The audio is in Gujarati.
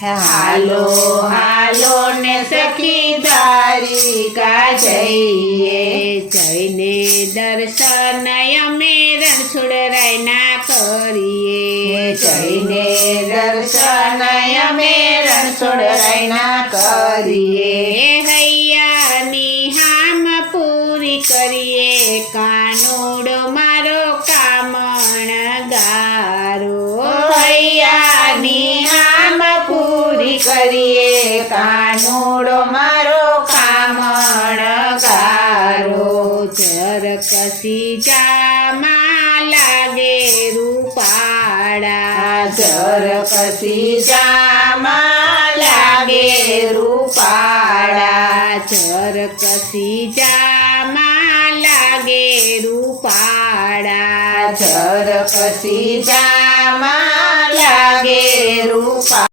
હાલો હાલો ને સખી દ્વારિકા જઈએ, જઈને દર્શન અમે રણછોડરાયના કરીએ, જઈને દર્શન અમે રણછોડરાયના કરીએ, હૈયાની હામ પૂરી કરીએ, કાનુડો મારો કામણ ગારો, હૈયાની હામ પૂરી કરીએ, કાનુડો મારો કામણ ગારો, ઝરકસી જામાં લાગે રૂપાળા, ઝરકસી જામાં લાગે રૂપાળા, ઝરકસી જામાં લાગે રૂપાળા, ઝરકસી જામાં લાગે રૂપા